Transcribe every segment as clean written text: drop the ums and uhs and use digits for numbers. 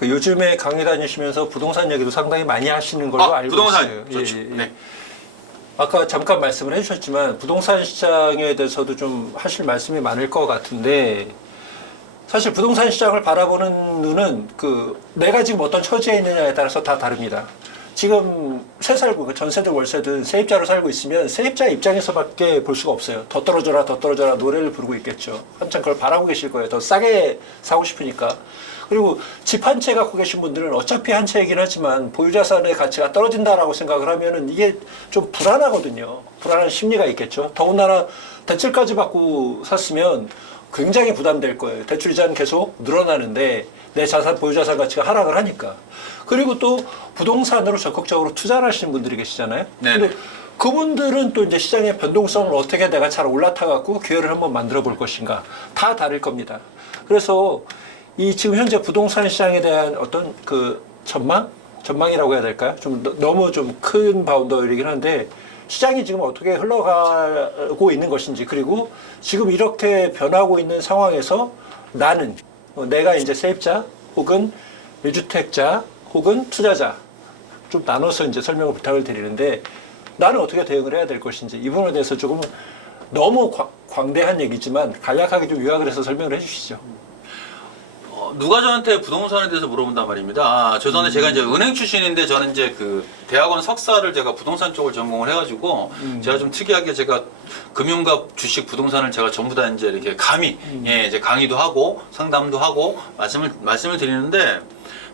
그 요즘에 강의 다니시면서 부동산 얘기도 상당히 많이 하시는 걸로 알고 부동산 있어요. 좋죠. 예. 네. 아까 잠깐 말씀을 해주셨지만 부동산 시장에 대해서도 좀 하실 말씀이 많을 것 같은데 사실 부동산 시장을 바라보는 눈은 내가 지금 어떤 처지에 있느냐에 따라서 다 다릅니다. 지금 새 살고 전세든 월세든 세입자로 살고 있으면 세입자 입장에서밖에 볼 수가 없어요. 더 떨어져라 더 떨어져라 노래를 부르고 있겠죠. 한참 그걸 바라고 계실 거예요. 더 싸게 사고 싶으니까. 그리고 집 한 채 갖고 계신 분들은 어차피 한 채이긴 하지만 보유자산의 가치가 떨어진다라고 생각을 하면은 이게 좀 불안하거든요. 불안한 심리가 있겠죠. 더군다나 대출까지 받고 샀으면 굉장히 부담될 거예요. 대출 이자는 계속 늘어나는데 내 자산, 보유자산 가치가 하락을 하니까. 그리고 또 부동산으로 적극적으로 투자를 하시는 분들이 계시잖아요. 네. 근데 그분들은 또 이제 시장의 변동성을 어떻게 내가 잘 올라타갖고 기회를 한번 만들어 볼 것인가. 다 다를 겁니다. 그래서 이 지금 현재 부동산 시장에 대한 어떤 전망이라고 해야 될까요? 좀 너무 좀 큰 바운더이긴 한데 시장이 지금 어떻게 흘러가고 있는 것인지 그리고 지금 이렇게 변하고 있는 상황에서 나는 내가 이제 세입자 혹은 1주택자 혹은 투자자 좀 나눠서 이제 설명을 부탁을 드리는데 나는 어떻게 대응을 해야 될 것인지 이 부분에 대해서 조금 너무 광대한 얘기지만 간략하게 좀 요약을 해서 설명을 해주시죠. 누가 저한테 부동산에 대해서 물어본단 말입니다. 죄송한데 제가 이제 은행 출신인데 저는 이제 그 대학원 석사를 제가 부동산 쪽을 전공을 해가지고 제가 좀 특이하게 제가 금융과 주식 부동산을 제가 전부 다 이제 이렇게 감히 이제 강의도 하고 상담도 하고 말씀을 드리는데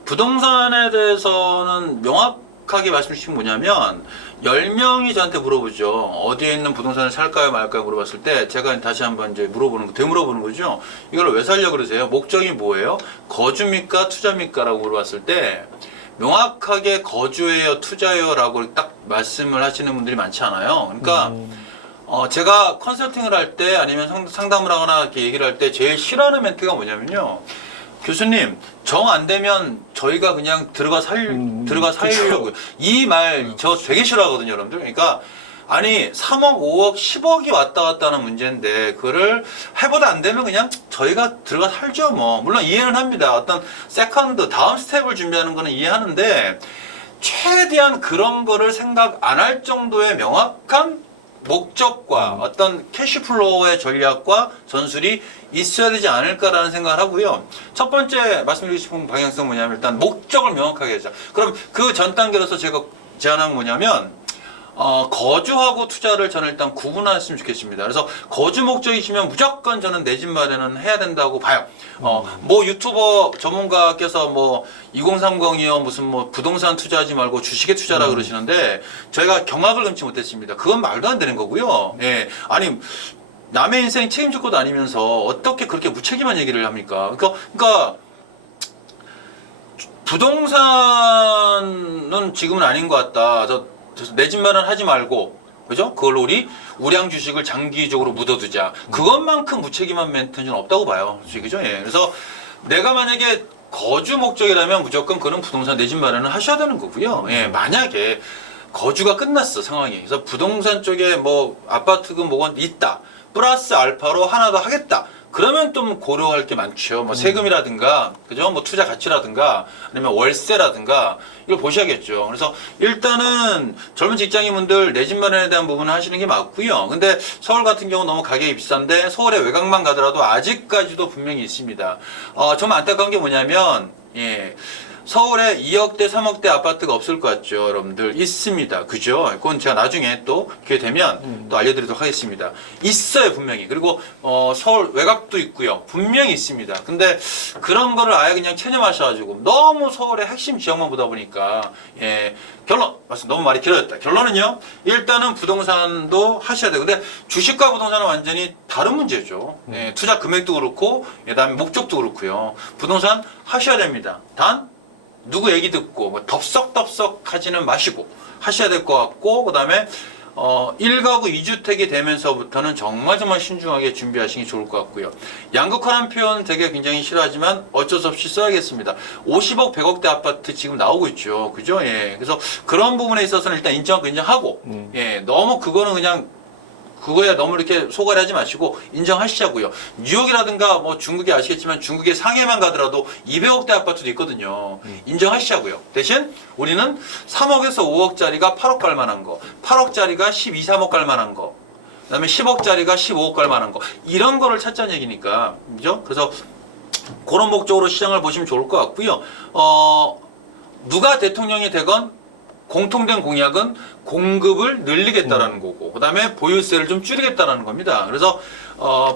부동산에 대해서는 명확하게 말씀주신 뭐냐면 10명이 저한테 물어보죠. 어디에 있는 부동산을 살까요 말까요 물어봤을 때 제가 다시 한번 이제 되물어보는 거죠. 이걸 왜 살려고 그러세요? 목적이 뭐예요? 거주입니까? 투자입니까? 라고 물어봤을 때 명확하게 거주예요? 투자예요? 라고 딱 말씀을 하시는 분들이 많지 않아요. 그러니까 제가 컨설팅을 할 때 아니면 상담을 하거나 이렇게 얘기를 할 때 제일 싫어하는 멘트가 뭐냐면요. 교수님, 정 안 되면 저희가 그냥 들어가 살려고요. 이 말 저 되게 싫어하거든요, 여러분들. 그러니까 아니 3억, 5억, 10억이 왔다 갔다 하는 문제인데 그거를 해보다 안 되면 그냥 저희가 들어가 살죠 뭐. 물론 이해는 합니다. 어떤 세컨드, 다음 스텝을 준비하는 거는 이해하는데 최대한 그런 거를 생각 안 할 정도의 명확한 목적과 어떤 캐시플로우의 전략과 전술이 있어야 되지 않을까라는 생각을 하고요. 첫 번째 말씀드리고 싶은 방향성은 뭐냐면 일단 목적을 명확하게 하자. 그럼 그 전 단계로서 제가 제안한 건 뭐냐면 거주하고 투자를 저는 일단 구분했으면 좋겠습니다. 그래서 거주 목적이시면 무조건 저는 내 집 마련은 해야 된다고 봐요. 뭐 유튜버 전문가께서 뭐 2030이요 무슨 뭐 부동산 투자하지 말고 주식에 투자라 그러시는데 저희가 경악을 금치 못했습니다. 그건 말도 안 되는 거고요. 예. 아니 남의 인생 책임질 것도 아니면서 어떻게 그렇게 무책임한 얘기를 합니까? 그러니까 부동산은 지금은 아닌 것 같다. 내 집 마련 하지 말고, 그죠? 그걸로 우리 우량 주식을 장기적으로 묻어두자. 그것만큼 무책임한 멘트는 없다고 봐요. 그죠? 예. 그래서 내가 만약에 거주 목적이라면 무조건 그런 부동산 내 집 마련을 하셔야 되는 거고요. 예. 만약에 거주가 끝났어, 상황이. 그래서 부동산 쪽에 뭐 아파트금 뭐건 있다. 플러스 알파로 하나 더 하겠다. 그러면 좀 고려할 게 많죠. 뭐 세금이라든가, 그죠? 뭐 투자 가치라든가, 아니면 월세라든가, 이걸 보셔야겠죠. 그래서 일단은 젊은 직장인분들 내 집 마련에 대한 부분을 하시는 게 맞고요. 근데 서울 같은 경우 너무 가격이 비싼데 서울의 외곽만 가더라도 아직까지도 분명히 있습니다. 좀 안타까운 게 뭐냐면, 예. 서울에 2억대, 3억대 아파트가 없을 것 같죠, 여러분들? 있습니다. 그죠? 그건 제가 나중에 또 기회 되면 또 알려드리도록 하겠습니다. 있어요, 분명히. 그리고, 서울 외곽도 있고요. 분명히 있습니다. 근데 그런 거를 아예 그냥 체념하셔가지고 너무 서울의 핵심 지역만 보다 보니까, 예. 맞습니다. 너무 말이 길어졌다. 결론은요, 일단은 부동산도 하셔야 돼요. 근데 주식과 부동산은 완전히 다른 문제죠. 예, 투자 금액도 그렇고, 그 다음에 목적도 그렇고요. 부동산 하셔야 됩니다. 단, 누구 얘기 듣고 뭐 덥석덥석 하지는 마시고 하셔야 될 것 같고 그 다음에 1가구 2주택이 되면서부터는 정말 신중하게 준비하시는 게 좋을 것 같고요. 양극화라는 표현 되게 굉장히 싫어하지만 어쩔 수 없이 써야겠습니다. 50억, 100억대 아파트 지금 나오고 있죠. 그죠? 예. 그래서 그런 부분에 있어서는 일단 인정하고, 예. 너무 그거는 그냥 그거에 너무 이렇게 소갈이 하지 마시고 인정하시자고요. 뉴욕이라든가 뭐 중국이 아시겠지만 중국의 상해만 가더라도 200억대 아파트도 있거든요. 인정하시자고요. 대신 우리는 3억에서 5억짜리가 8억 갈 만한 거, 8억짜리가 12, 3억 갈 만한 거, 그다음에 10억짜리가 15억 갈 만한 거, 이런 거를 찾자는 얘기니까, 그죠? 그래서 그런 목적으로 시장을 보시면 좋을 것 같고요. 누가 대통령이 되건 공통된 공약은 공급을 늘리겠다라는 거고, 그다음에 보유세를 좀 줄이겠다라는 겁니다. 그래서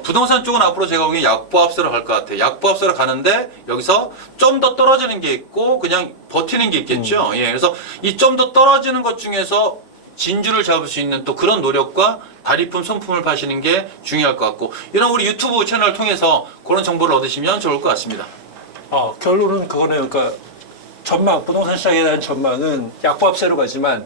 부동산 쪽은 앞으로 제가 보기엔 약보합세로 갈 것 같아요. 약보합세로 가는데 여기서 좀 더 떨어지는 게 있고 그냥 버티는 게 있겠죠. 예, 그래서 이 좀 더 떨어지는 것 중에서 진주를 잡을 수 있는 또 그런 노력과 다리품, 손품을 파시는 게 중요할 것 같고, 이런 우리 유튜브 채널을 통해서 그런 정보를 얻으시면 좋을 것 같습니다. 결론은 그거네요. 그러니까 전망, 부동산 시장에 대한 전망은 약보합세로 가지만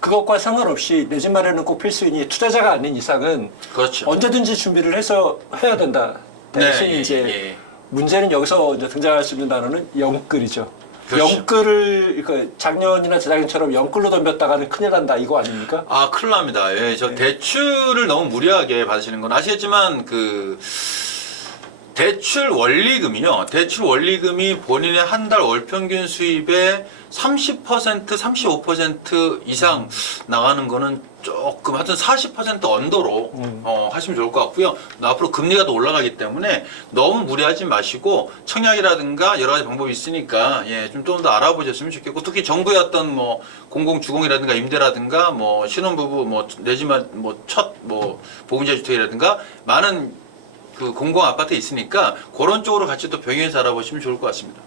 그것과 상관없이 내 집 마련은 꼭 필수이니 투자자가 아닌 이상은 그렇죠. 언제든지 준비를 해서 해야 된다. 대신 네, 이제 예. 문제는 여기서 이제 등장할 수 있는 단어는 영끌이죠. 그렇죠. 영끌을 그러니까 작년이나 재작년처럼 영끌로 덤볐다가는 큰일 난다 이거 아닙니까? 큰일 납니다. 예, 저 대출을 너무 무리하게 받으시는 건 아시겠지만 그 대출 원리금이요. 대출 원리금이 본인의 한 달 월 평균 수입의 30%, 35% 이상 나가는 거는 조금 하여튼 40% 언더로 하시면 좋을 것 같고요. 앞으로 금리가 더 올라가기 때문에 너무 무리하지 마시고 청약이라든가 여러 가지 방법이 있으니까 예, 좀 더 알아보셨으면 좋겠고, 특히 정부의 어떤 뭐 공공주공이라든가 임대라든가 뭐 신혼부부 뭐 내지만 뭐 첫 뭐 보금자 주택이라든가 많은 그 공공 아파트에 있으니까 그런 쪽으로 같이 또 병행해서 알아보시면 좋을 것 같습니다.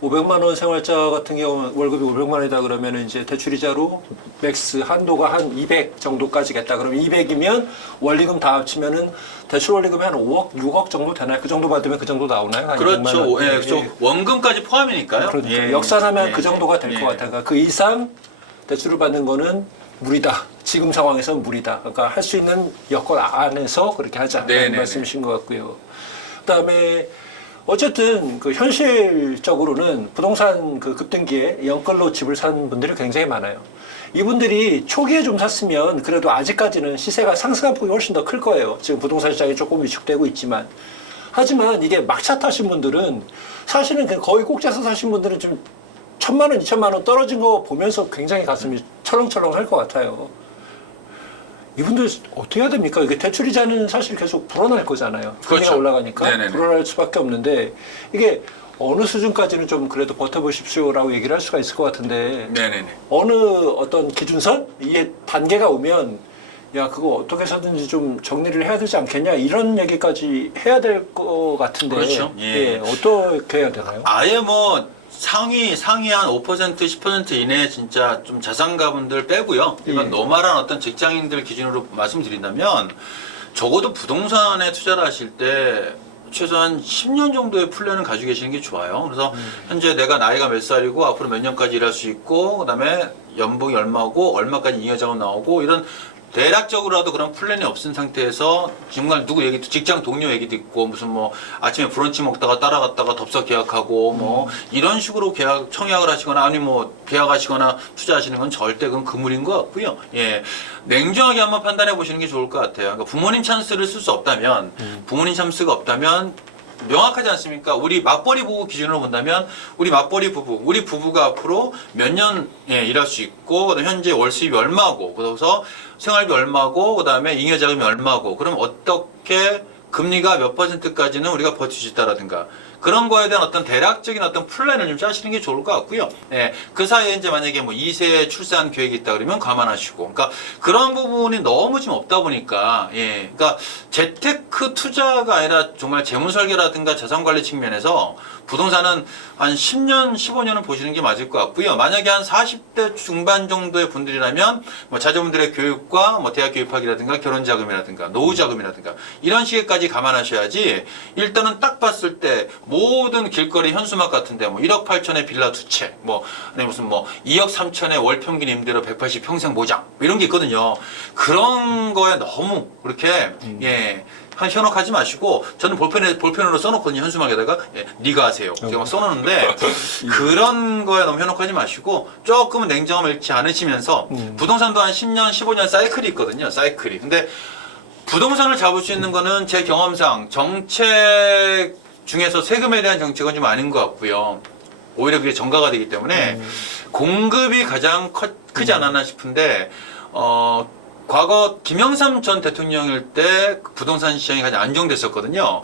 500만 원 생활자 같은 경우는 월급이 500만 원이다 그러면 이제 대출이자로 맥스 한도가 한 200 정도까지겠다. 그럼 200이면 원리금 다 합치면은 대출 원리금이 한 5억, 6억 정도 되나요? 그 정도 받으면 그 정도 나오나요? 한 200만 그렇죠. 원? 예, 그렇죠. 원금까지 포함이니까요. 그러니까 예, 역산하면 예, 그 정도가 될 것 예. 같아요. 그러니까 그 이상 대출을 받는 거는 무리다. 지금 상황에서는 무리다. 그러니까 할 수 있는 여건 안에서 그렇게 하자. 네네네. 라는 말씀이신 것 같고요. 그다음에 어쨌든 그 현실적으로는 부동산 그 급등기에 영끌로 집을 산 분들이 굉장히 많아요. 이분들이 초기에 좀 샀으면 그래도 아직까지는 시세가 상승한 폭이 훨씬 더 클 거예요. 지금 부동산 시장이 조금 위축되고 있지만. 하지만 이게 막차 타신 분들은 사실은 그냥 거의 꼭지에서 사신 분들은 좀 1,000만 원, 2,000만 원 떨어진 거 보면서 굉장히 가슴이 철렁철렁 할 것 같아요. 이분들 어떻게 해야 됩니까? 이게 대출이자는 사실 계속 불어날 거잖아요. 금리가 그렇죠. 올라가니까 네네네. 불어날 수밖에 없는데 이게 어느 수준까지는 좀 그래도 버텨보십시오라고 얘기를 할 수가 있을 것 같은데 네네네. 어느 어떤 기준선? 이게 단계가 오면 야 그거 어떻게 해서든지 좀 정리를 해야 되지 않겠냐 이런 얘기까지 해야 될 것 같은데 그렇죠. 예. 어떻게 해야 되나요? 아예 뭐 상위 한 5%, 10% 이내에 진짜 좀 자산가분들 빼고요. 일반 예. 노멀한 어떤 직장인들 기준으로 말씀드린다면 적어도 부동산에 투자를 하실 때 최소한 10년 정도의 플랜을 가지고 계시는 게 좋아요. 그래서 현재 내가 나이가 몇 살이고 앞으로 몇 년까지 일할 수 있고 그다음에 연봉이 얼마고 얼마까지 잉여자금 나오고 이런 대략적으로라도 그런 플랜이 없은 상태에서 정말 누구 얘기, 직장 동료 얘기 듣고 무슨 뭐 아침에 브런치 먹다가 따라갔다가 덥석 계약하고 뭐 이런 식으로 청약을 하시거나 아니 뭐 계약하시거나 투자하시는 건 절대 그건 그물인 것 같고요. 예. 냉정하게 한번 판단해 보시는 게 좋을 것 같아요. 그러니까 부모님 찬스를 쓸 수 없다면 부모님 찬스가 없다면 명확하지 않습니까? 우리 맞벌이 부부 기준으로 본다면 우리 맞벌이 부부, 우리 부부가 앞으로 몇 년 일할 수 있고 그다음에 현재 월 수입이 얼마고 그래서 생활비 얼마고 그다음에 잉여자금이 얼마고 그럼 어떻게 금리가 몇 %까지는 우리가 버틸 수 있다라든가 그런 거에 대한 어떤 대략적인 어떤 플랜을 좀 짜시는 게 좋을 것 같고요. 예, 그 사이에 이제 만약에 뭐 2세 출산 계획이 있다 그러면 감안하시고, 그러니까 그런 부분이 너무 지금 없다 보니까, 예, 그러니까 재테크 투자가 아니라 정말 재무설계라든가 자산관리 측면에서 부동산은 한 10년, 15년은 보시는 게 맞을 것 같고요. 만약에 한 40대 중반 정도의 분들이라면 뭐 자녀분들의 교육과 뭐 대학 교육학이라든가 결혼자금이라든가 노후자금이라든가 이런 시기까지 감안하셔야지 일단은 딱 봤을 때 모든 길거리 현수막 같은데 뭐 1억 8천에 빌라 2채 뭐 아니 무슨 뭐 2억 3천에 월 평균 임대료 180 평생 보장 뭐 이런 게 있거든요. 그런 거에 너무 그렇게 예. 현혹하지 마시고 저는 볼펜으로 써놓거든요. 현수막에다가 예, 네가 하세요. 제가 막 써놓는데 그런 거에 너무 현혹하지 마시고 조금은 냉정함을 잃지 않으시면서 부동산도 한 10년, 15년 사이클이 있거든요. 사이클이. 근데 부동산을 잡을 수 있는 거는 제 경험상 정책 중에서 세금에 대한 정책은 좀 아닌 것 같고요. 오히려 그게 정가가 되기 때문에 공급이 가장 크지 않았나 싶은데 과거 김영삼 전 대통령일 때 부동산 시장이 가장 안정됐었거든요.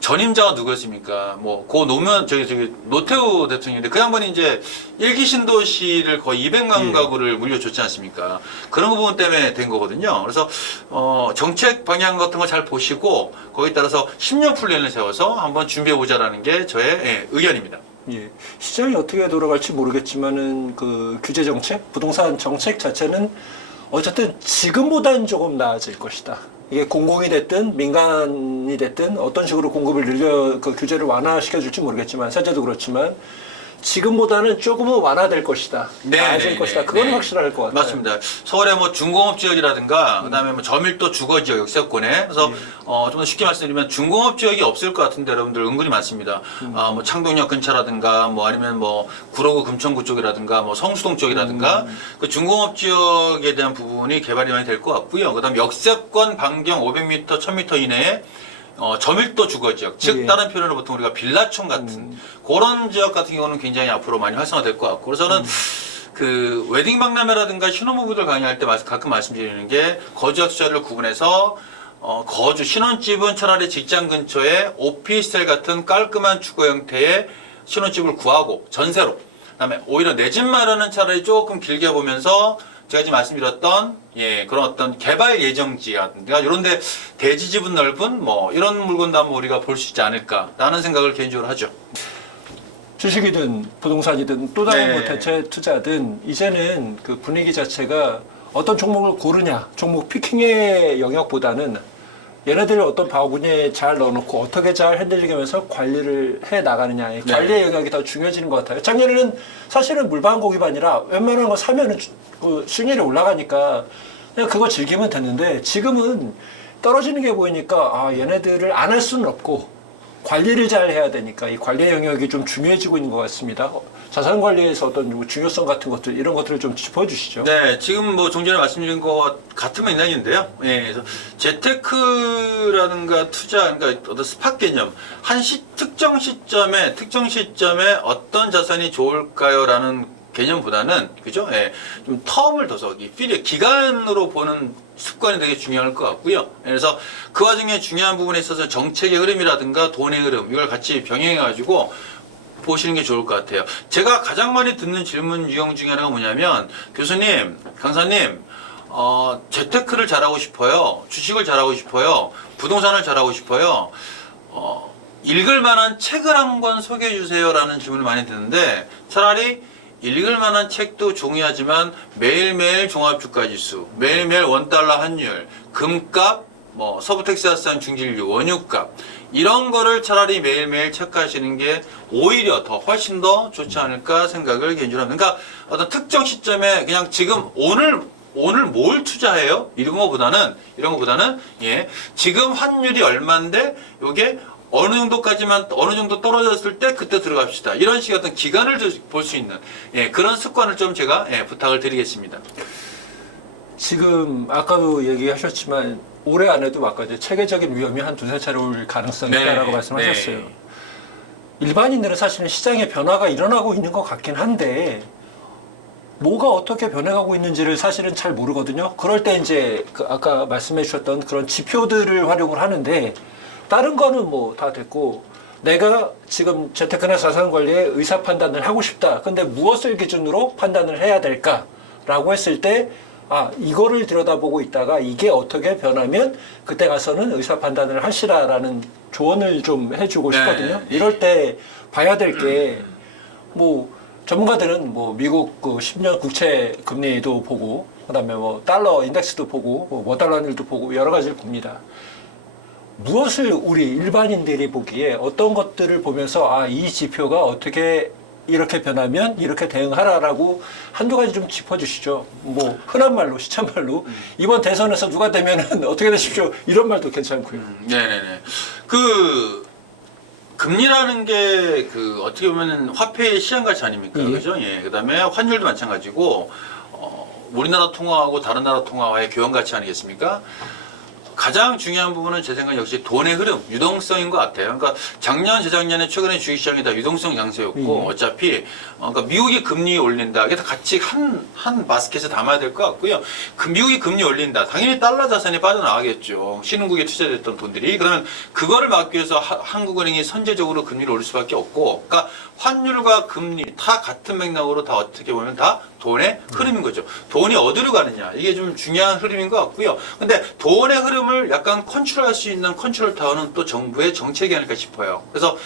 전임자가 누구였습니까? 고 노무현 저기 노태우 대통령인데 그 양반이 이제 일기 신도시를 거의 200만 가구를 물려줬지 않습니까? 그런 부분 때문에 된 거거든요. 그래서 정책 방향 같은 거 잘 보시고 거기에 따라서 10년 플랜을 세워서 한번 준비해 보자라는 게 저의 의견입니다. 예. 시장이 어떻게 돌아갈지 모르겠지만은 그 규제 정책, 부동산 정책 자체는 어쨌든 지금보다는 조금 나아질 것이다. 이게 공공이 됐든 민간이 됐든 어떤 식으로 공급을 그 규제를 완화시켜 줄지 모르겠지만 세제도 그렇지만 지금보다는 조금은 완화될 것이다. 나아질 것이다. 그건 확실할 것 같아요. 맞습니다. 서울의 중공업 지역이라든가 그다음에 저밀도 주거 지역 역세권에 그래서 좀 더 쉽게 말씀드리면 중공업 지역이 없을 것 같은데 여러분들 은근히 많습니다. 창동역 근처라든가 아니면 구로구 금천구 쪽이라든가 성수동 쪽이라든가 그 중공업 지역에 대한 부분이 개발이 많이 될 것 같고요. 그다음 역세권 반경 500m, 1000m 이내에 저밀도 주거지역, 즉 다른 표현으로 보통 우리가 빌라촌 같은 그런 지역 같은 경우는 굉장히 앞으로 많이 활성화될 것 같고 그래서 저는 그 웨딩 박람회라든가 신혼부부들 강의할 때 가끔 말씀드리는 게 거주와 투자를 구분해서 거주 신혼집은 차라리 직장 근처에 오피스텔 같은 깔끔한 주거 형태의 신혼집을 구하고 전세로 그다음에 오히려 내 집 마련은 차라리 조금 길게 보면서 제가 지금 말씀드렸던 그런 어떤 개발 예정지라든가 이런데 대지 지분 넓은 이런 물건도 한번 우리가 볼 수 있지 않을까라는 생각을 개인적으로 하죠. 주식이든 부동산이든 또 다른 뭐 대체 투자든 이제는 그 분위기 자체가 어떤 종목을 고르냐, 종목 피킹의 영역보다는 얘네들을 어떤 바구니에 잘 넣어놓고 어떻게 잘 핸들링 하면서 관리를 해 나가느냐. 관리의 영역이 더 중요해지는 것 같아요. 작년에는 사실은 물방 고기반이라 웬만한 거 사면은 그 수익률이 올라가니까 그냥 그거 즐기면 됐는데 지금은 떨어지는 게 보이니까 얘네들을 안 할 수는 없고 관리를 잘 해야 되니까 이 관리의 영역이 좀 중요해지고 있는 것 같습니다. 자산 관리에서 어떤 중요성 같은 것들 이런 것들을 좀 짚어주시죠. 네, 지금 좀 전에 말씀드린 것 같은 맥락인데요. 그래서 재테크라든가 투자, 그러니까 어떤 스팟 개념, 특정 시점에 어떤 자산이 좋을까요라는 개념보다는 그죠? 좀 텀을 둬서 기간으로 보는 습관이 되게 중요할 것 같고요. 그래서 그 와중에 중요한 부분에 있어서 정책의 흐름이라든가 돈의 흐름 이걸 같이 병행해가지고 보시는 게 좋을 것 같아요. 제가 가장 많이 듣는 질문 유형 중에 하나가 뭐냐면 교수님, 강사님, 재테크를 잘하고 싶어요. 주식을 잘하고 싶어요. 부동산을 잘하고 싶어요. 읽을 만한 책을 한 권 소개해 주세요라는 질문을 많이 듣는데 차라리 읽을 만한 책도 중요하지만 매일매일 종합주가지수, 매일매일 원달러 환율, 금값, 서부 텍사스산 중진류, 원유값 이런 거를 차라리 매일매일 체크하시는 게 오히려 훨씬 더 좋지 않을까 생각을 개인적으로 합니다. 그러니까 어떤 특정 시점에 그냥 지금 오늘 뭘 투자해요? 이런 거보다는 지금 환율이 얼마인데 요게 어느 정도 떨어졌을 때 그때 들어갑시다. 이런 식의 어떤 기간을 볼 수 있는 그런 습관을 좀 제가 부탁을 드리겠습니다. 지금 아까도 얘기하셨지만 올해 안에도 아까 이제 체계적인 위험이 한 두세 차례 올 가능성이 있다라고 말씀하셨어요. 일반인들은 사실은 시장에 변화가 일어나고 있는 것 같긴 한데 뭐가 어떻게 변해가고 있는지를 사실은 잘 모르거든요. 그럴 때 이제 아까 말씀해 주셨던 그런 지표들을 활용을 하는데 다른 거는 다 됐고 내가 지금 재테크나 자산 관리에 의사 판단을 하고 싶다. 근데 무엇을 기준으로 판단을 해야 될까라고 했을 때 이거를 들여다보고 있다가 이게 어떻게 변하면 그때 가서는 의사 판단을 하시라라는 조언을 좀 해주고 싶거든요. 이럴 때 봐야 될 게 전문가들은 미국 그 10년 국채 금리도 보고 그다음에 달러 인덱스도 보고 달러 환율도 보고 여러 가지를 봅니다. 무엇을 우리 일반인들이 보기에 어떤 것들을 보면서 이 지표가 어떻게 이렇게 변하면 이렇게 대응하라라고 한두 가지 좀 짚어주시죠. 흔한 말로 시참말로 이번 대선에서 누가 되면은 어떻게 되십시오 이런 말도 괜찮고요. 네네네. 금리라는 게 어떻게 보면 화폐의 시장가치 아닙니까? 그죠? 그다음에 환율도 마찬가지고 우리나라 통화하고 다른 나라 통화와의 교환가치 아니겠습니까? 가장 중요한 부분은 제 생각 역시 돈의 흐름, 유동성인 것 같아요. 그러니까 작년, 재작년에 최근에 주식시장이 다 유동성 양세였고 어차피 그러니까 미국이 금리 올린다. 이게 다 같이 한 바스켓에 담아야 될 것 같고요. 미국이 금리 올린다. 당연히 달러 자산이 빠져나가겠죠. 신흥국에 투자됐던 돈들이. 그러면 그거를 막기 위해서 한국은행이 선제적으로 금리를 올릴 수밖에 없고, 그러니까 환율과 금리 다 같은 맥락으로 다 어떻게 보면 다 돈의 흐름인 거죠. 돈이 어디로 가느냐. 이게 좀 중요한 흐름인 것 같고요. 근데 돈의 흐름을 약간 컨트롤할 수 있는 컨트롤 타워는 또 정부의 정책이 아닐까 싶어요. 그래서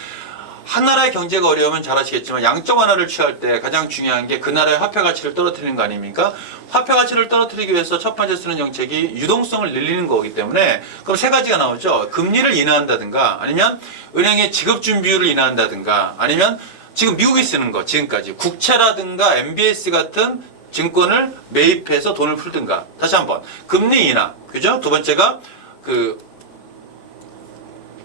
한 나라의 경제가 어려우면 잘 아시겠지만 양적 완화를 취할 때 가장 중요한 게 그 나라의 화폐 가치를 떨어뜨리는 거 아닙니까? 화폐 가치를 떨어뜨리기 위해서 첫 번째 쓰는 정책이 유동성을 늘리는 거기 때문에 그럼 세 가지가 나오죠. 금리를 인하한다든가 아니면 은행의 지급 준비율을 인하한다든가 아니면 지금 미국이 쓰는 거 지금까지 국채라든가 MBS 같은 증권을 매입해서 돈을 풀든가. 다시 한번 금리 인하, 그죠? 두 번째가 그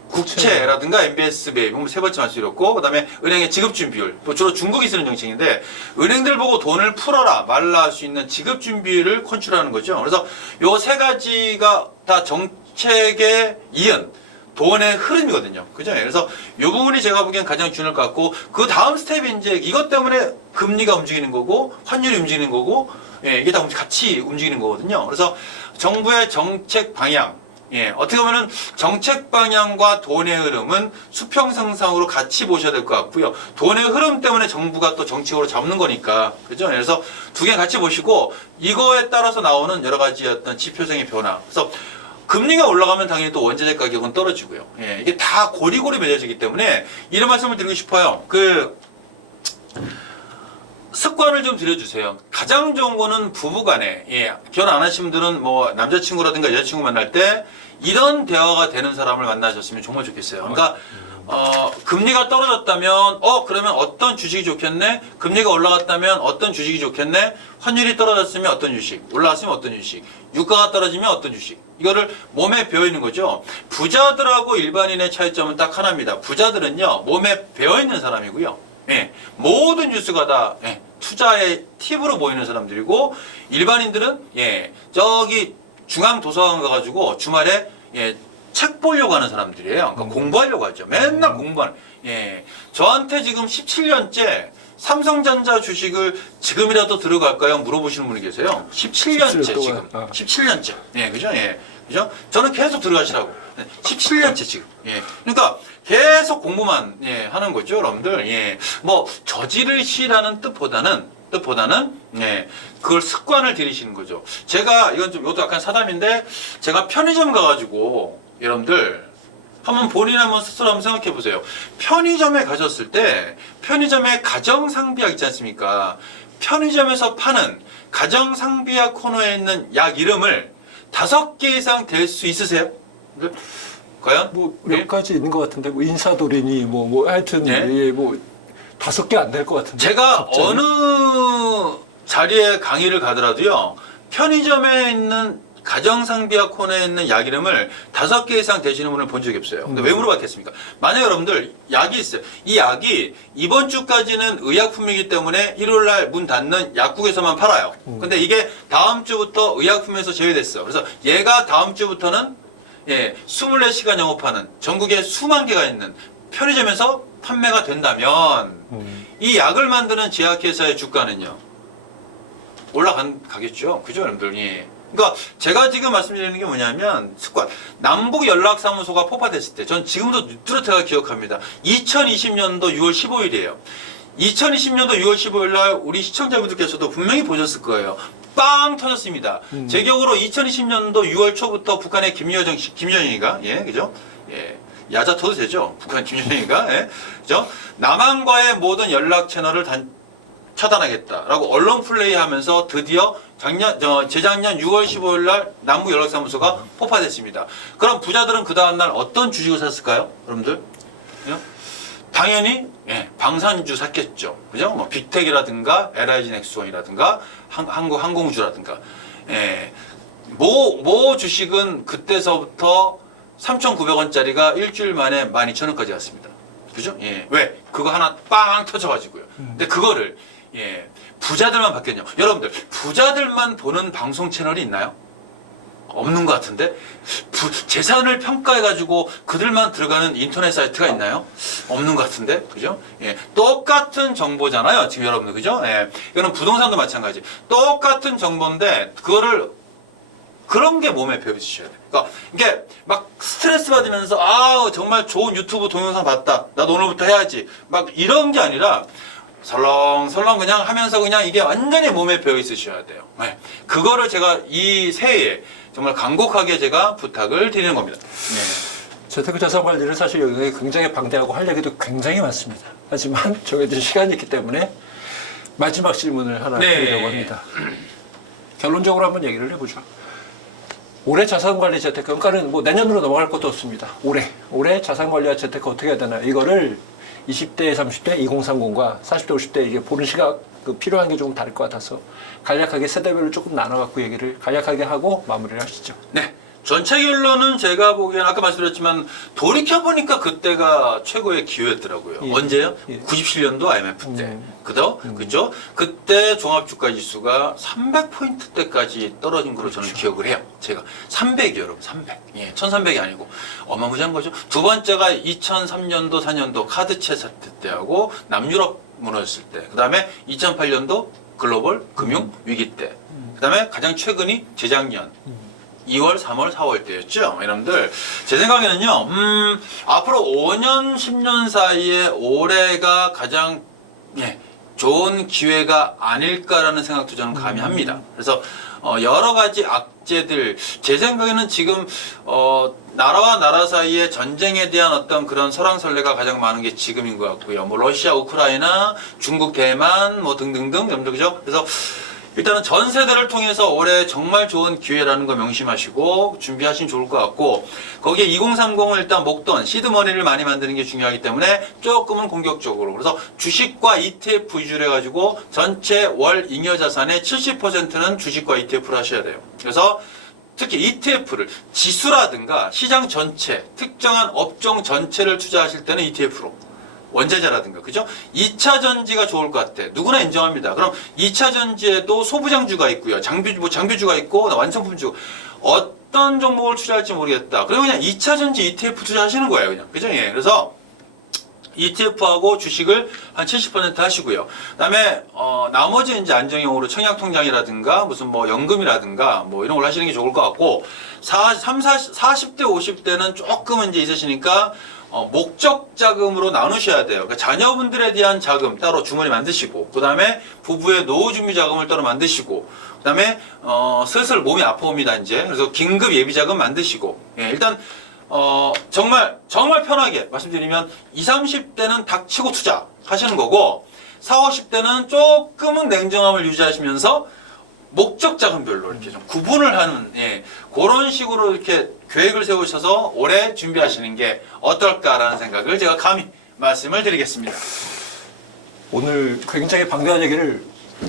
국채라든가 MBS 매입, 세 번째 말씀드렸고, 그 다음에 은행의 지급 준비율, 주로 중국이 쓰는 정책인데 은행들 보고 돈을 풀어라 말라 할 수 있는 지급 준비율을 컨트롤하는 거죠. 그래서 요 세 가지가 다 정책에 이은 돈의 흐름이거든요. 그죠? 그래서 이 부분이 제가 보기엔 가장 중요할 것 같고, 그 다음 스텝이 이제 이것 때문에 금리가 움직이는 거고, 환율이 움직이는 거고, 예, 이게 다 같이 움직이는 거거든요. 그래서 정부의 정책 방향, 예, 어떻게 보면은 정책 방향과 돈의 흐름은 수평상상으로 같이 보셔야 될 것 같고요. 돈의 흐름 때문에 정부가 또 정책으로 잡는 거니까. 그죠? 그래서 두 개 같이 보시고, 이거에 따라서 나오는 여러 가지 어떤 지표적인 변화. 그래서 금리가 올라가면 당연히 또 원자재 가격은 떨어지고요. 예, 이게 다 고리고리 맺어지기 때문에 이런 말씀을 드리고 싶어요. 습관을 좀 들여주세요. 가장 좋은 거는 부부간에, 예, 결혼 안 하신 분들은 뭐 남자친구라든가 여자친구 만날 때 이런 대화가 되는 사람을 만나셨으면 정말 좋겠어요. 그러니까 금리가 떨어졌다면 그러면 어떤 주식이 좋겠네? 금리가 올라갔다면 어떤 주식이 좋겠네? 환율이 떨어졌으면 어떤 주식? 올라갔으면 어떤 주식? 유가가 떨어지면 어떤 주식? 이거를 몸에 배어있는 거죠. 부자들하고 일반인의 차이점은 딱 하나입니다. 부자들은요 몸에 배어있는 사람이고요. 예, 모든 뉴스가 다 투자의 팁으로 보이는 사람들이고, 일반인들은 저기 중앙도서관 가가지고 주말에 책 보려고 하는 사람들이에요. 그러니까 공부하려고 하죠. 맨날 공부하는. 저한테 지금 17년째 삼성전자 주식을 지금이라도 들어갈까요? 물어보시는 분이 계세요. 17년째 지금. 17년째. 그죠? 그죠? 저는 계속 들어가시라고. 17년째 지금. 그러니까 계속 공부만 하는 거죠, 여러분들. 뭐 저지르시라는 뜻보다는 그걸 습관을 들이시는 거죠. 제가 이건 좀 이것도 약간 사담인데, 제가 편의점 가가지고 여러분들 한번 스스로 한번 생각해 보세요. 편의점에 가셨을 때 편의점에 가정상비약 있지 않습니까? 편의점에서 파는 가정상비약 코너에 있는 약 이름을 5개 이상 될 수 있으세요? 과연? 뭐 몇 가지 있는 것 같은데 뭐 인사도리니 뭐 하여튼 뭐 5개 안 될 것 같은데. 제가 갑자기? 어느 자리에 강의를 가더라도요, 편의점에 있는 가정상비약 코너에 있는 약 이름을 5개 이상 되시는 분을 본 적이 없어요. 근데 왜 물어봤겠습니까? 만약 여러분들 약이 있어요. 이 약이 이번 주까지는 의약품이기 때문에 일요일날 문 닫는 약국에서만 팔아요. 근데 이게 다음 주부터 의약품에서 제외됐어. 그래서 얘가 다음 주부터는 24시간 영업하는 전국에 수만 개가 있는 편의점에서 판매가 된다면 이 약을 만드는 제약회사의 주가는요 올라가겠죠. 그죠, 여러분들? 그러니까 제가 지금 말씀드리는 게 뭐냐면 습관. 남북연락사무소가 폭파됐을 때, 전 지금도 뚜렷하게 기억합니다. 2020년도 6월 15일이에요. 2020년도 6월 15일 날 우리 시청자분들께서도 분명히 보셨을 거예요. 빵 터졌습니다. 제 기억으로 2020년도 6월 초부터 북한의 김여정이가, 그죠? 야자 터도 되죠? 북한 김여정이가, 그죠? 남한과의 모든 연락 채널을 차단하겠다라고 언론 플레이하면서 드디어 재작년 6월 15일 날 남북연락사무소가 폭파됐습니다. 그럼 부자들은 그 다음날 어떤 주식을 샀을까요? 여러분들? 당연히 방산주 샀겠죠. 그죠? 뭐 빅텍이라든가 LIG 넥스원이라든가 한국항공주라든가 모 주식은 그때서부터 3,900원짜리가 일주일 만에 12,000원까지 갔습니다. 그죠? 왜? 그거 하나 빵 터져가지고요. 근데 그거를 부자들만 받겠냐? 여러분들 부자들만 보는 방송 채널이 있나요? 없는 것 같은데 재산을 평가해가지고 그들만 들어가는 인터넷 사이트가 있나요? 없는 것 같은데, 그죠? 예, 똑같은 정보잖아요, 지금 여러분들, 그죠? 예, 이거는 부동산도 마찬가지. 똑같은 정보인데 그거를 그런 게 몸에 배어주셔야 돼요. 그러니까 이게 막 스트레스 받으면서 아 정말 좋은 유튜브 동영상 봤다. 나도 오늘부터 해야지. 막 이런 게 아니라 설렁설렁 그냥 하면서 그냥 이게 완전히 몸에 배어 있으셔야 돼요. 네. 그거를 제가 이 새해에 정말 간곡하게 제가 부탁을 드리는 겁니다. 네. 재테크 자산 관리를 사실 여기 굉장히 방대하고 할 얘기도 굉장히 많습니다. 하지만 정해진 시간이 있기 때문에 마지막 질문을 하나 네. 드리려고 합니다. 결론적으로 한번 얘기를 해보죠. 올해 자산관리 재테크, 그러니까는 뭐 내년으로 넘어갈 것도 없습니다. 올해 자산관리와 재테크 어떻게 해야 되나. 이거를 20대, 30대, 2030과 40대, 50대 이게 보는 시각 필요한 게 조금 다를 것 같아서 간략하게 세대별로 조금 나눠갖고 얘기를 간략하게 하고 마무리를 하시죠. 네. 전체 결론은 제가 보기엔 아까 말씀드렸지만 돌이켜보니까 그때가 최고의 기회였더라고요. 예. 언제요? 예. 97년도 IMF 때. 그죠? 그때 종합주가지수가 300포인트대까지 떨어진 걸로 저는 기억을 해요. 제가 300이요, 여러분. 300. 예, 1300이 아니고 어마무시한 거죠. 두 번째가 2003년도, 4년도 카드채 사태 때하고 남유럽 무너졌을 때. 그 다음에 2008년도 글로벌 금융 위기 때. 그 다음에 가장 최근이 재작년. 2월, 3월, 4월 때였죠. 여러분들 제 생각에는요. 앞으로 5년, 10년 사이에 올해가 가장 좋은 기회가 아닐까라는 생각도 저는 감히 합니다. 그래서 여러 가지 악재들 제 생각에는 지금 나라와 나라 사이에 전쟁에 대한 어떤 그런 설왕설래가 가장 많은 게 지금인 것 같고요. 뭐 러시아, 우크라이나, 중국, 대만 뭐 등등등 여러분들 그죠? 그래서 일단은 전 세대를 통해서 올해 정말 좋은 기회라는 거 명심하시고 준비하시면 좋을 것 같고 거기에 2030을 일단 목돈, 시드머니를 많이 만드는 게 중요하기 때문에 조금은 공격적으로 그래서 주식과 ETF 위주로 해가지고 전체 월 잉여 자산의 70%는 주식과 ETF를 하셔야 돼요. 그래서 특히 ETF를 지수라든가 시장 전체, 특정한 업종 전체를 투자하실 때는 ETF로 원자재라든가 그죠? 2차 전지가 좋을 것 같아. 누구나 인정합니다. 그럼 2차 전지에도 소부장주가 있고요. 장비주가 있고 완성품주. 어떤 종목을 투자할지 모르겠다. 그러면 그냥 2차 전지 ETF 투자하시는 거예요, 그냥. 그죠? 예. 그래서 ETF하고 주식을 한 70% 하시고요. 그다음에 나머지 이제 안정형으로 청약통장이라든가 무슨 뭐 연금이라든가 뭐 이런 걸 하시는 게 좋을 것 같고 40대 50대는 조금은 이제 있으시니까 목적 자금으로 나누셔야 돼요. 그러니까 자녀분들에 대한 자금 따로 주머니 만드시고, 그 다음에 부부의 노후 준비 자금을 따로 만드시고, 그 다음에 슬슬 몸이 아파옵니다 이제. 그래서 긴급 예비 자금 만드시고, 예, 일단 정말 편하게 말씀드리면 20, 30대는 닥치고 투자 하시는 거고, 40, 50대는 조금은 냉정함을 유지하시면서 목적 자금별로 이렇게 좀 구분을 하는 그런 식으로 이렇게 계획을 세우셔서 올해 준비하시는 게 어떨까라는 생각을 제가 감히 말씀을 드리겠습니다. 오늘 굉장히 방대한 얘기를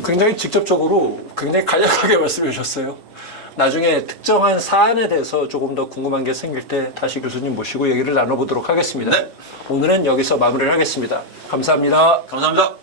굉장히 직접적으로 굉장히 간략하게 말씀해 주셨어요. 나중에 특정한 사안에 대해서 조금 더 궁금한 게 생길 때 다시 교수님 모시고 얘기를 나눠보도록 하겠습니다. 네. 오늘은 여기서 마무리를 하겠습니다. 감사합니다. 감사합니다.